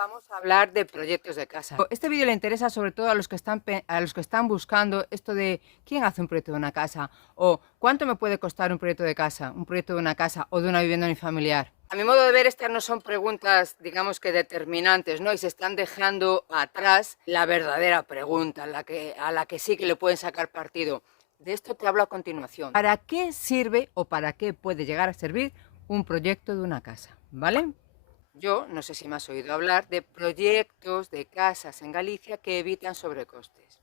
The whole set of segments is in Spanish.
vamos a hablar de proyectos de casa. Este vídeo le interesa sobre todo a los que están buscando esto de quién hace un proyecto de una casa o cuánto me puede costar un proyecto de casa, un proyecto de una casa o de una vivienda unifamiliar. A mi modo de ver, estas no son preguntas, digamos que determinantes, ¿no? Y se están dejando atrás la verdadera pregunta, a la que sí que le pueden sacar partido. De esto te hablo a continuación. ¿Para qué sirve o para qué puede llegar a servir un proyecto de una casa? ¿Vale? Yo no sé si me has oído hablar de proyectos de casas en Galicia que evitan sobrecostes.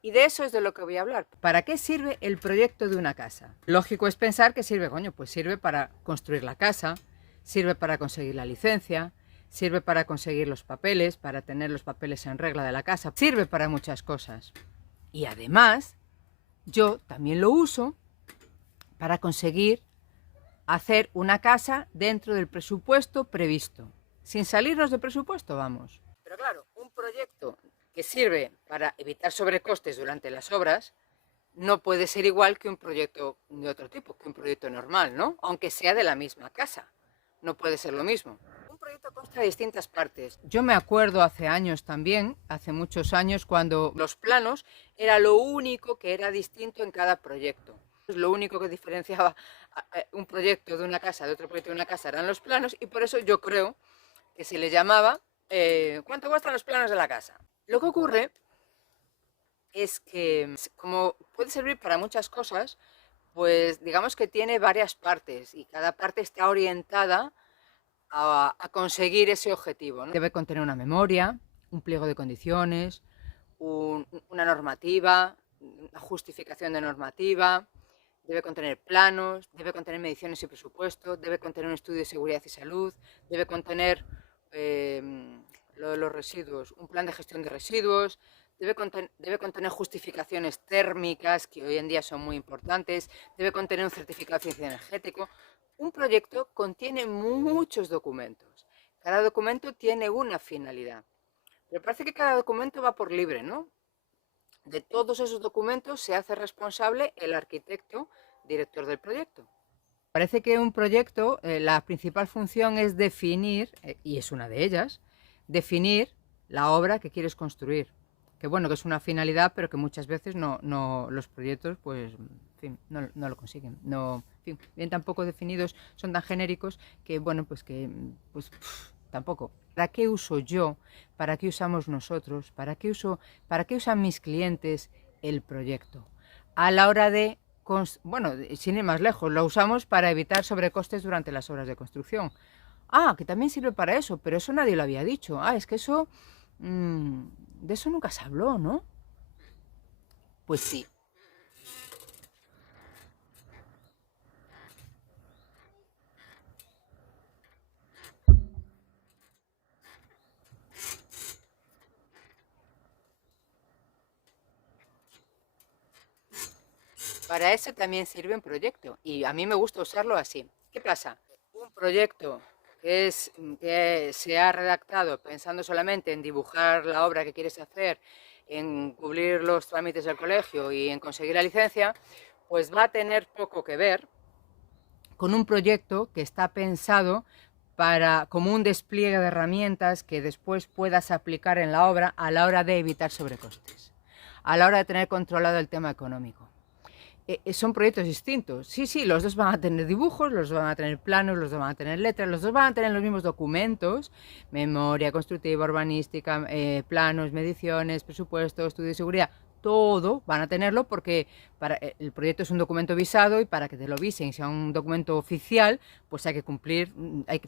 Y de eso es de lo que voy a hablar. ¿Para qué sirve el proyecto de una casa? Lógico es pensar que sirve, coño, pues sirve para construir la casa, sirve para conseguir la licencia, sirve para conseguir los papeles, para tener los papeles en regla de la casa, sirve para muchas cosas. Y además, yo también lo uso para conseguir hacer una casa dentro del presupuesto previsto. Sin salirnos de presupuesto, vamos. Pero claro, un proyecto que sirve para evitar sobrecostes durante las obras no puede ser igual que un proyecto de otro tipo, que un proyecto normal, ¿no? Aunque sea de la misma casa. No puede ser lo mismo. Un proyecto consta de distintas partes. Yo me acuerdo hace años también, hace muchos años, cuando los planos era lo único que era distinto en cada proyecto. Lo único que diferenciaba un proyecto de una casa de otro proyecto de una casa eran los planos, y por eso yo creo que se le llamaba ¿cuánto cuestan los planos de la casa? Lo que ocurre es que, como puede servir para muchas cosas, pues digamos que tiene varias partes y cada parte está orientada a conseguir ese objetivo, ¿no? Debe contener una memoria, un pliego de condiciones, una normativa, una justificación de normativa, debe contener planos, debe contener mediciones y presupuesto, debe contener un estudio de seguridad y salud, debe contener lo de los residuos, un plan de gestión de residuos, debe contener justificaciones térmicas, que hoy en día son muy importantes, debe contener un certificado de eficiencia energética. Un proyecto contiene muchos documentos. Cada documento tiene una finalidad. Pero parece que cada documento va por libre, ¿no? De todos esos documentos se hace responsable el arquitecto director del proyecto. Parece que un proyecto, la principal función es definir, y es una de ellas, definir la obra que quieres construir. Que bueno, que es una finalidad, pero que muchas veces los proyectos, pues, en fin, no lo consiguen. No, en fin, bien tan poco definidos, son tan genéricos que, bueno, pues tampoco. ¿Para qué uso yo? ¿Para qué usamos nosotros? ¿Para qué usan mis clientes el proyecto? A la hora de bueno, sin ir más lejos, lo usamos para evitar sobrecostes durante las obras de construcción. Ah, que también sirve para eso, pero eso nadie lo había dicho. Ah, es que eso, de eso nunca se habló, ¿no? Pues sí. Para eso también sirve un proyecto y a mí me gusta usarlo así. ¿Qué pasa? Un proyecto que se ha redactado pensando solamente en dibujar la obra que quieres hacer, en cubrir los trámites del colegio y en conseguir la licencia, pues va a tener poco que ver con un proyecto que está pensado como un despliegue de herramientas que después puedas aplicar en la obra a la hora de evitar sobrecostes, a la hora de tener controlado el tema económico. Son proyectos distintos. Sí, los dos van a tener dibujos, los dos van a tener planos, los dos van a tener letras, los dos van a tener los mismos documentos, memoria constructiva, urbanística, planos, mediciones, presupuesto, estudio de seguridad, todo van a tenerlo porque el proyecto es un documento visado y para que te lo visen y sea un documento oficial, pues hay que cumplir,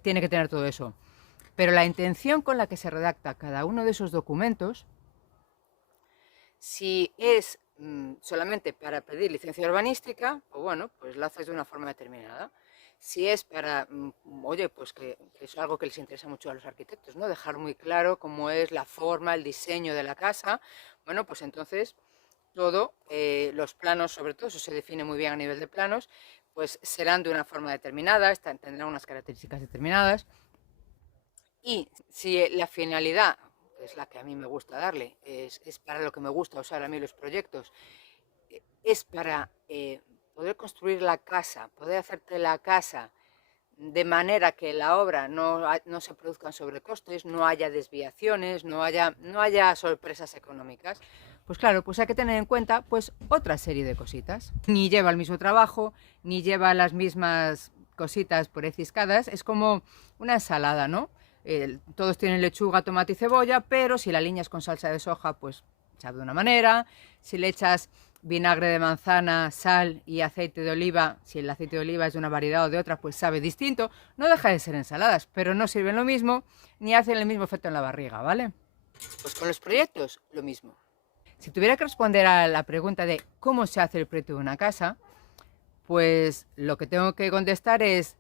tiene que tener todo eso. Pero la intención con la que se redacta cada uno de esos documentos, si es solamente para pedir licencia urbanística, pues bueno, pues lo haces de una forma determinada. Si es para, oye, pues que es algo que les interesa mucho a los arquitectos, ¿no? Dejar muy claro cómo es la forma, el diseño de la casa, bueno, pues entonces los planos, sobre todo, eso se define muy bien a nivel de planos, pues serán de una forma determinada, tendrán unas características determinadas. Y si la finalidad, que es la que a mí me gusta darle, es para lo que me gusta usar a mí los proyectos, es para poder construir la casa, poder hacerte la casa de manera que la obra no se produzcan sobrecostes, no haya desviaciones, no haya sorpresas económicas. Pues claro, pues hay que tener en cuenta pues otra serie de cositas. Ni lleva el mismo trabajo, ni lleva las mismas cositas preciscadas, es como una ensalada, ¿no? Todos tienen lechuga, tomate y cebolla, pero si la aliñas con salsa de soja, pues sabe de una manera. Si le echas vinagre de manzana, sal y aceite de oliva, si el aceite de oliva es de una variedad o de otra, pues sabe distinto. No deja de ser ensaladas, pero no sirven lo mismo ni hacen el mismo efecto en la barriga, ¿vale? Pues con los proyectos, lo mismo. Si tuviera que responder a la pregunta de cómo se hace el proyecto de una casa, pues lo que tengo que contestar es,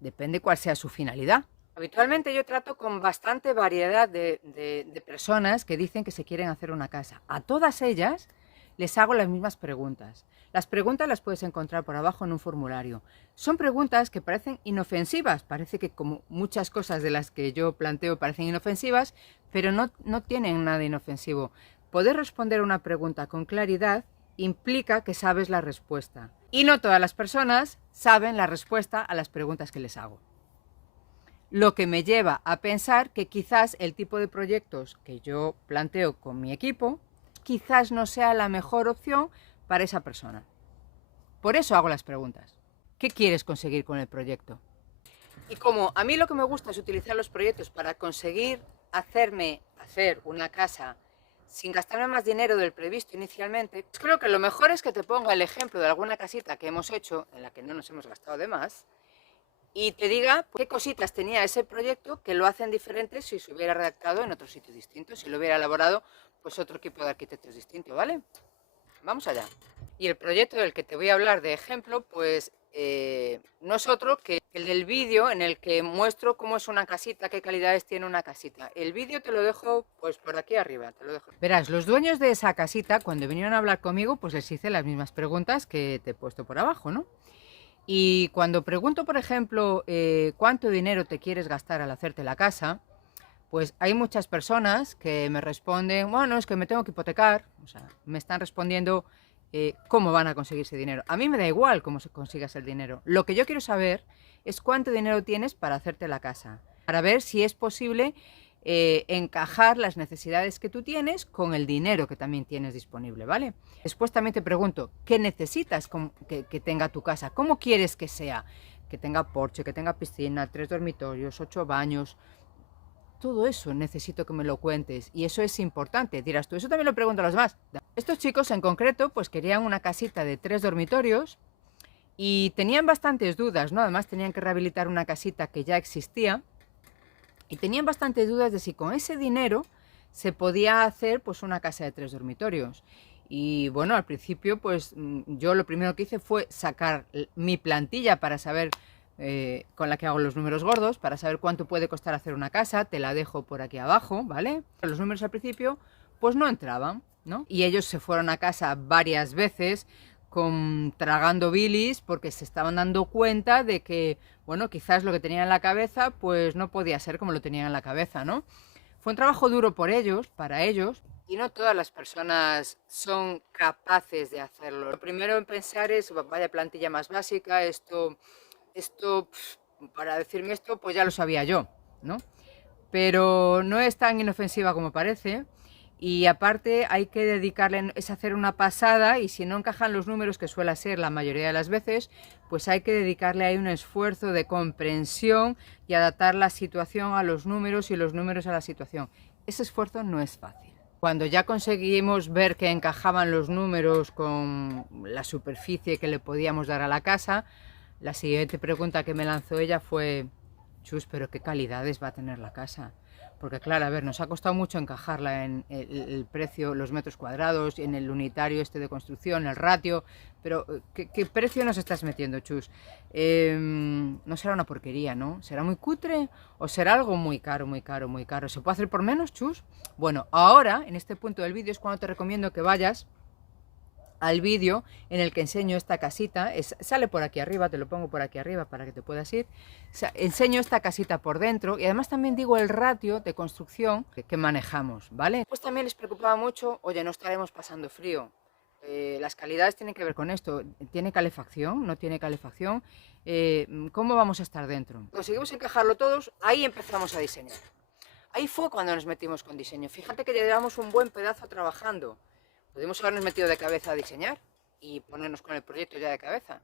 depende cuál sea su finalidad. Habitualmente yo trato con bastante variedad de personas que dicen que se quieren hacer una casa. A todas ellas les hago las mismas preguntas. Las preguntas las puedes encontrar por abajo en un formulario. Son preguntas que parecen inofensivas. Parece que como muchas cosas de las que yo planteo parecen inofensivas, pero no tienen nada inofensivo. Poder responder una pregunta con claridad implica que sabes la respuesta. Y no todas las personas saben la respuesta a las preguntas que les hago. Lo que me lleva a pensar que quizás el tipo de proyectos que yo planteo con mi equipo quizás no sea la mejor opción para esa persona. Por eso hago las preguntas. ¿Qué quieres conseguir con el proyecto? Y como a mí lo que me gusta es utilizar los proyectos para conseguir hacer una casa sin gastarme más dinero del previsto inicialmente, pues creo que lo mejor es que te ponga el ejemplo de alguna casita que hemos hecho en la que no nos hemos gastado de más y te diga qué cositas tenía ese proyecto que lo hacen diferente si se hubiera redactado en otro sitio distinto, si lo hubiera elaborado pues otro equipo de arquitectos distinto, ¿vale? Vamos allá. Y el proyecto del que te voy a hablar de ejemplo, pues no es otro que el del vídeo en el que muestro cómo es una casita, qué calidades tiene una casita. El vídeo te lo dejo pues por aquí arriba, te lo dejo. Verás, los dueños de esa casita, cuando vinieron a hablar conmigo, pues les hice las mismas preguntas que te he puesto por abajo, ¿no? Y cuando pregunto, por ejemplo, cuánto dinero te quieres gastar al hacerte la casa, pues hay muchas personas que me responden, bueno, es que me tengo que hipotecar, o sea, me están respondiendo cómo van a conseguir ese dinero. A mí me da igual cómo se consigas el dinero. Lo que yo quiero saber es cuánto dinero tienes para hacerte la casa, para ver si es posible encajar las necesidades que tú tienes con el dinero que también tienes disponible, ¿vale? Después también te pregunto, ¿qué necesitas que tenga tu casa? ¿Cómo quieres que sea? Que tenga porche, que tenga piscina, 3 dormitorios, 8 baños. Todo eso necesito que me lo cuentes y eso es importante. Dirás tú, eso también lo pregunto a los demás. Estos chicos en concreto pues querían una casita de 3 dormitorios y tenían bastantes dudas, ¿no? Además tenían que rehabilitar una casita que ya existía y tenían bastantes dudas de si con ese dinero se podía hacer pues una casa de 3 dormitorios. Y bueno, al principio pues yo lo primero que hice fue sacar mi plantilla para saber con la que hago los números gordos, para saber cuánto puede costar hacer una casa. Te la dejo por aquí abajo, ¿vale? Los números al principio pues no entraban, ¿no? Y ellos se fueron a casa varias veces tragando bilis porque se estaban dando cuenta de que, bueno, quizás lo que tenían en la cabeza pues no podía ser como lo tenían en la cabeza, ¿no? Fue un trabajo duro por ellos, para ellos, y no todas las personas son capaces de hacerlo. Lo primero en pensar es, vaya plantilla más básica, para decirme esto, pues ya lo sabía yo, ¿no? Pero no es tan inofensiva como parece. Y aparte hay que dedicarle, es hacer una pasada y si no encajan los números, que suele ser la mayoría de las veces, pues hay que dedicarle ahí un esfuerzo de comprensión y adaptar la situación a los números y los números a la situación. Ese esfuerzo no es fácil. Cuando ya conseguimos ver que encajaban los números con la superficie que le podíamos dar a la casa, la siguiente pregunta que me lanzó ella fue, Chus, ¿pero qué calidades va a tener la casa? Porque claro, a ver, nos ha costado mucho encajarla en el precio, los metros cuadrados, en el unitario este de construcción, el ratio, pero ¿qué precio nos estás metiendo, Chus? No será una porquería, ¿no? ¿Será muy cutre o será algo muy caro, muy caro, muy caro? ¿Se puede hacer por menos, Chus? Bueno, ahora, en este punto del vídeo es cuando te recomiendo que vayas al vídeo en el que enseño esta casita, sale por aquí arriba, te lo pongo por aquí arriba para que te puedas ir, enseño esta casita por dentro y además también digo el ratio de construcción que manejamos, ¿vale? Pues también les preocupaba mucho, oye, no estaremos pasando frío. las calidades tienen que ver con esto. ¿Tiene calefacción? ¿No tiene calefacción? ¿Cómo vamos a estar dentro? Conseguimos encajarlo todos, ahí empezamos a diseñar. Ahí fue cuando nos metimos con diseño. Fíjate que ya llevamos un buen pedazo trabajando. Podemos habernos metido de cabeza a diseñar y ponernos con el proyecto ya de cabeza.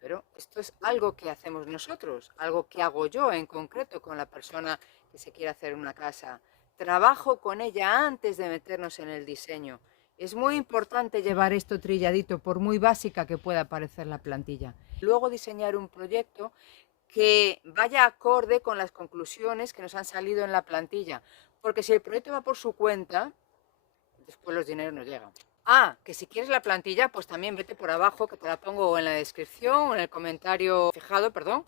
Pero esto es algo que hacemos nosotros, algo que hago yo en concreto con la persona que se quiere hacer una casa. Trabajo con ella antes de meternos en el diseño. Es muy importante llevar esto trilladito, por muy básica que pueda parecer la plantilla. Luego diseñar un proyecto que vaya acorde con las conclusiones que nos han salido en la plantilla. Porque si el proyecto va por su cuenta, después los dineros no llegan. Que si quieres la plantilla, pues también vete por abajo, que te la pongo en la descripción o en el comentario fijado, perdón.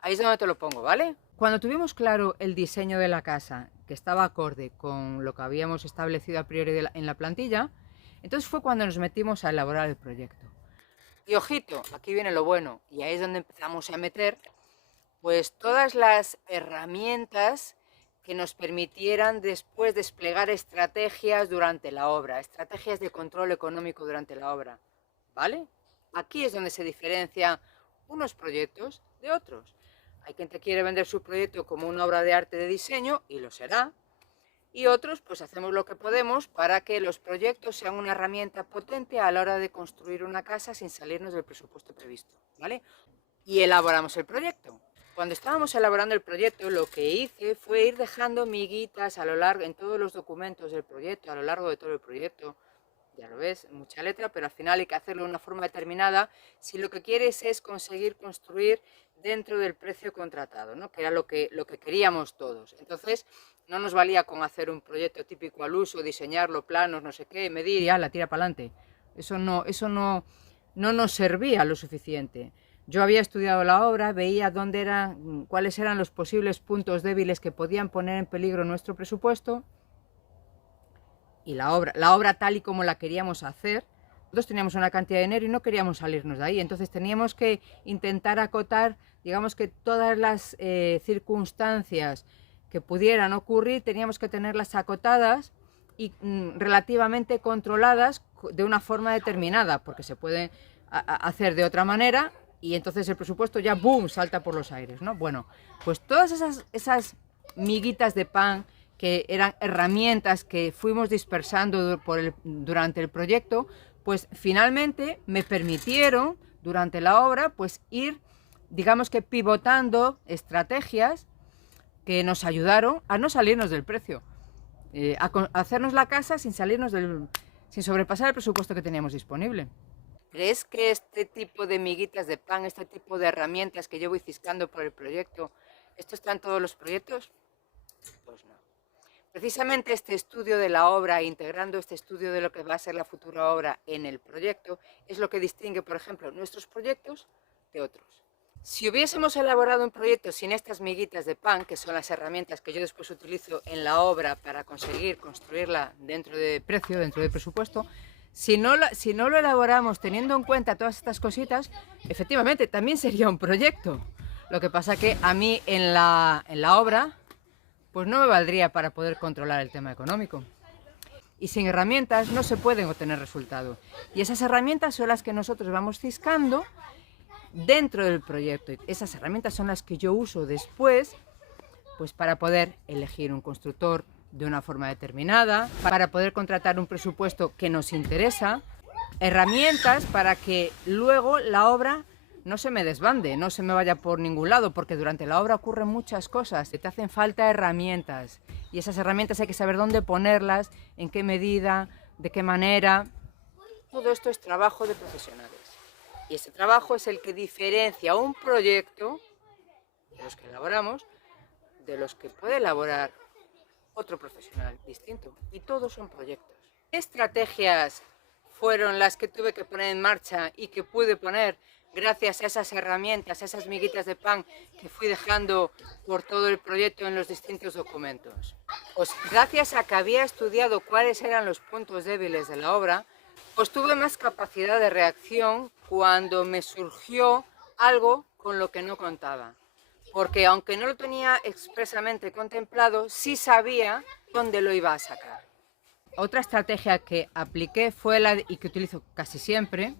Ahí es donde te lo pongo, ¿vale? Cuando tuvimos claro el diseño de la casa, que estaba acorde con lo que habíamos establecido a priori en la plantilla, entonces fue cuando nos metimos a elaborar el proyecto. Y ojito, aquí viene lo bueno, y ahí es donde empezamos a meter pues todas las herramientas que nos permitieran después desplegar estrategias durante la obra, estrategias de control económico durante la obra, ¿vale? Aquí es donde se diferencian unos proyectos de otros. Hay quien te quiere vender su proyecto como una obra de arte de diseño, y lo será, y otros pues hacemos lo que podemos para que los proyectos sean una herramienta potente a la hora de construir una casa sin salirnos del presupuesto previsto, ¿vale? Y elaboramos el proyecto. Cuando estábamos elaborando el proyecto, lo que hice fue ir dejando miguitas a lo largo, en todos los documentos del proyecto, a lo largo de todo el proyecto. Ya lo ves, mucha letra, pero al final hay que hacerlo de una forma determinada si lo que quieres es conseguir construir dentro del precio contratado, ¿no? Que era lo que queríamos todos. Entonces, no nos valía con hacer un proyecto típico al uso, diseñarlo, planos, no sé qué, medir y la tira para adelante. Eso no nos servía lo suficiente. Yo había estudiado la obra, veía cuáles eran los posibles puntos débiles que podían poner en peligro nuestro presupuesto y la obra tal y como la queríamos hacer. Nosotros teníamos una cantidad de dinero y no queríamos salirnos de ahí, entonces teníamos que intentar acotar, digamos que todas las circunstancias que pudieran ocurrir, teníamos que tenerlas acotadas y relativamente controladas de una forma determinada, porque se puede hacer de otra manera y entonces el presupuesto ya ¡boom!, salta por los aires, ¿no? Bueno, pues todas esas miguitas de pan que eran herramientas que fuimos dispersando durante el proyecto, pues finalmente me permitieron durante la obra pues ir, digamos que pivotando estrategias que nos ayudaron a no salirnos del precio, a hacernos la casa sin sobrepasar el presupuesto que teníamos disponible. ¿Crees que este tipo de miguitas de pan, este tipo de herramientas que yo voy ciscando por el proyecto, esto está en todos los proyectos? Pues no. Precisamente este estudio de la obra, integrando este estudio de lo que va a ser la futura obra en el proyecto, es lo que distingue, por ejemplo, nuestros proyectos de otros. Si hubiésemos elaborado un proyecto sin estas miguitas de pan, que son las herramientas que yo después utilizo en la obra para conseguir construirla dentro de precio, dentro de presupuesto, si no lo elaboramos teniendo en cuenta todas estas cositas, efectivamente también sería un proyecto. Lo que pasa que a mí en la obra pues no me valdría para poder controlar el tema económico. Y sin herramientas no se pueden obtener resultados. Y esas herramientas son las que nosotros vamos ciscando dentro del proyecto. Esas herramientas son las que yo uso después pues para poder elegir un constructor de una forma determinada, para poder contratar un presupuesto que nos interesa, herramientas para que luego la obra no se me desbande, no se me vaya por ningún lado, porque durante la obra ocurren muchas cosas, te hacen falta herramientas y esas herramientas hay que saber dónde ponerlas, en qué medida, de qué manera. Todo esto es trabajo de profesionales y ese trabajo es el que diferencia un proyecto de los que elaboramos de los que puede elaborar otro profesional distinto, y todos son proyectos. ¿Qué estrategias fueron las que tuve que poner en marcha y que pude poner gracias a esas herramientas, a esas miguitas de pan que fui dejando por todo el proyecto en los distintos documentos? Pues gracias a que había estudiado cuáles eran los puntos débiles de la obra, pues tuve más capacidad de reacción cuando me surgió algo con lo que no contaba. Porque aunque no lo tenía expresamente contemplado, sí sabía dónde lo iba a sacar. Otra estrategia que apliqué fue y que utilizo casi siempre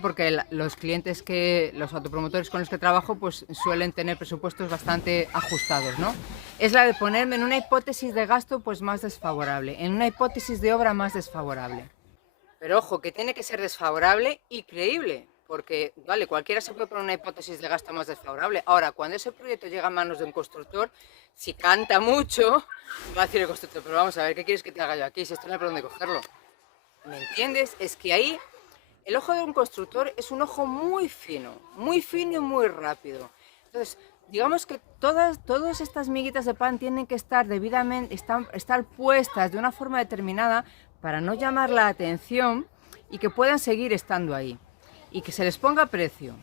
porque los clientes los autopromotores con los que trabajo, pues suelen tener presupuestos bastante ajustados, ¿no? Es la de ponerme en una hipótesis de gasto pues más desfavorable, en una hipótesis de obra más desfavorable. Pero ojo, que tiene que ser desfavorable y creíble, porque vale, cualquiera se puede poner una hipótesis de gasto más desfavorable. Ahora, cuando ese proyecto llega a manos de un constructor, si canta mucho, va a decir el constructor, pero vamos a ver, ¿qué quieres que te haga yo aquí? Si esto no hay por dónde cogerlo. ¿Me entiendes? Es que ahí el ojo de un constructor es un ojo muy fino y muy rápido. Entonces, digamos que todas estas miguitas de pan tienen que estar debidamente, estar puestas de una forma determinada para no llamar la atención y que puedan seguir estando ahí y que se les ponga precio.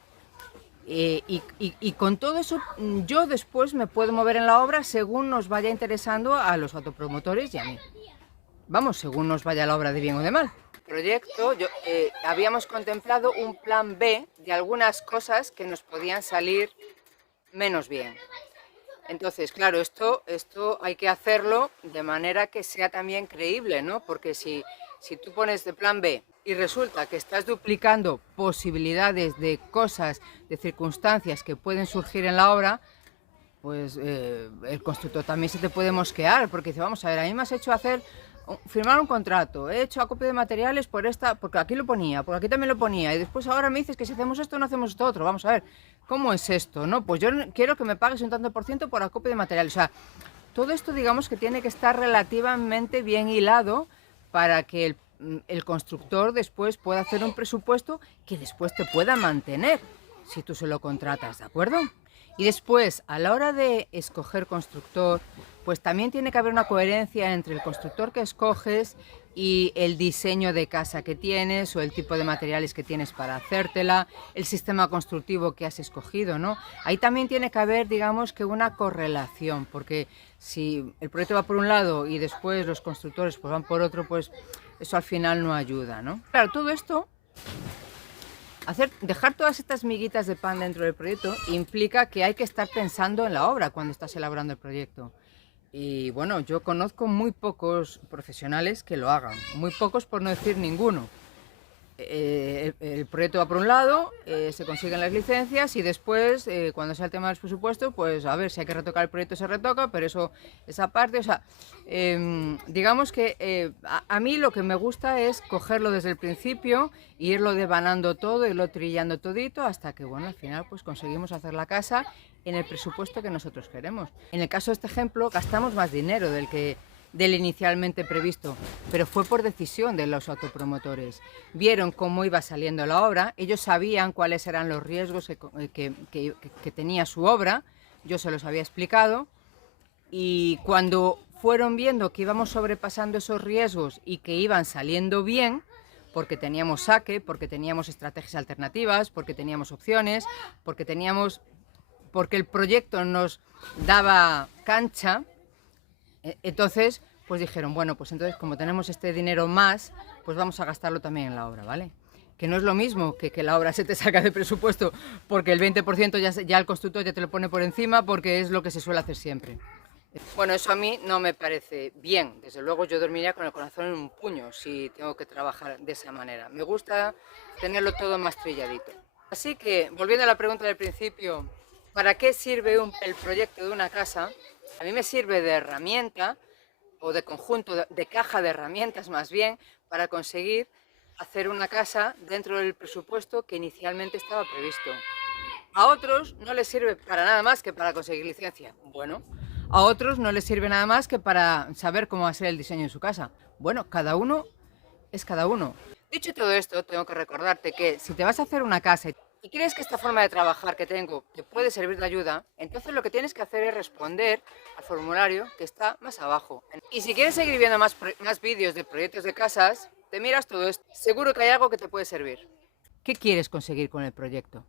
Y con todo eso yo después me puedo mover en la obra según nos vaya interesando a los autopromotores y a mí. Vamos, según nos vaya la obra de bien o de mal. Proyecto, habíamos contemplado un plan B de algunas cosas que nos podían salir menos bien. Entonces, claro, esto hay que hacerlo de manera que sea también creíble, ¿no? Porque si tú pones de plan B y resulta que estás duplicando posibilidades de cosas, de circunstancias que pueden surgir en la obra, pues el constructor también se te puede mosquear, porque dice, vamos a ver, a mí me has hecho firmar un contrato, he hecho acopio de materiales porque aquí lo ponía, por aquí también lo ponía, y después ahora me dices que si hacemos esto no hacemos esto otro. Vamos a ver, ¿cómo es esto? No, pues yo quiero que me pagues un tanto por ciento por acopio de materiales. O sea, todo esto digamos que tiene que estar relativamente bien hilado para que el constructor después pueda hacer un presupuesto que después te pueda mantener si tú se lo contratas, ¿de acuerdo? Y después, a la hora de escoger constructor, pues también tiene que haber una coherencia entre el constructor que escoges y el diseño de casa que tienes o el tipo de materiales que tienes para hacértela, el sistema constructivo que has escogido, ¿no? Ahí también tiene que haber, digamos, que una correlación, porque si el proyecto va por un lado y después los constructores pues van por otro, pues eso al final no ayuda, ¿no? Claro, todo esto, dejar todas estas miguitas de pan dentro del proyecto implica que hay que estar pensando en la obra cuando estás elaborando el proyecto. Y bueno, yo conozco muy pocos profesionales que lo hagan, muy pocos por no decir ninguno. El proyecto va por un lado, se consiguen las licencias y después, cuando sea el tema del presupuesto, pues a ver, si hay que retocar el proyecto se retoca, pero esa parte, o sea, digamos que a mí lo que me gusta es cogerlo desde el principio, irlo devanando todo, irlo trillando todito, hasta que, bueno, al final pues conseguimos hacer la casa en el presupuesto que nosotros queremos. En el caso de este ejemplo, gastamos más dinero del inicialmente previsto, pero fue por decisión de los autopromotores. Vieron cómo iba saliendo la obra, ellos sabían cuáles eran los riesgos que tenía su obra, yo se los había explicado, y cuando fueron viendo que íbamos sobrepasando esos riesgos y que iban saliendo bien, porque teníamos saque, porque teníamos estrategias alternativas, porque teníamos opciones, porque el proyecto nos daba cancha. Entonces, pues dijeron, bueno, pues entonces como tenemos este dinero más, pues vamos a gastarlo también en la obra, ¿vale? Que no es lo mismo que la obra se te saca de presupuesto porque el 20% ya el constructor ya te lo pone por encima, porque es lo que se suele hacer siempre. Bueno, eso a mí no me parece bien. Desde luego yo dormiría con el corazón en un puño si tengo que trabajar de esa manera. Me gusta tenerlo todo más trilladito. Así que, volviendo a la pregunta del principio, ¿para qué sirve el proyecto de una casa? A mí me sirve de herramienta o de conjunto, de caja de herramientas más bien, para conseguir hacer una casa dentro del presupuesto que inicialmente estaba previsto. A otros no les sirve para nada más que para conseguir licencia. Bueno, a otros no les sirve nada más que para saber cómo va a ser el diseño de su casa. Bueno, cada uno es cada uno. Dicho todo esto, tengo que recordarte que si te vas a hacer una casa y crees que esta forma de trabajar que tengo te puede servir de ayuda, entonces lo que tienes que hacer es responder al formulario que está más abajo. Y si quieres seguir viendo más vídeos de proyectos de casas, te miras todo esto. Seguro que hay algo que te puede servir. ¿Qué quieres conseguir con el proyecto?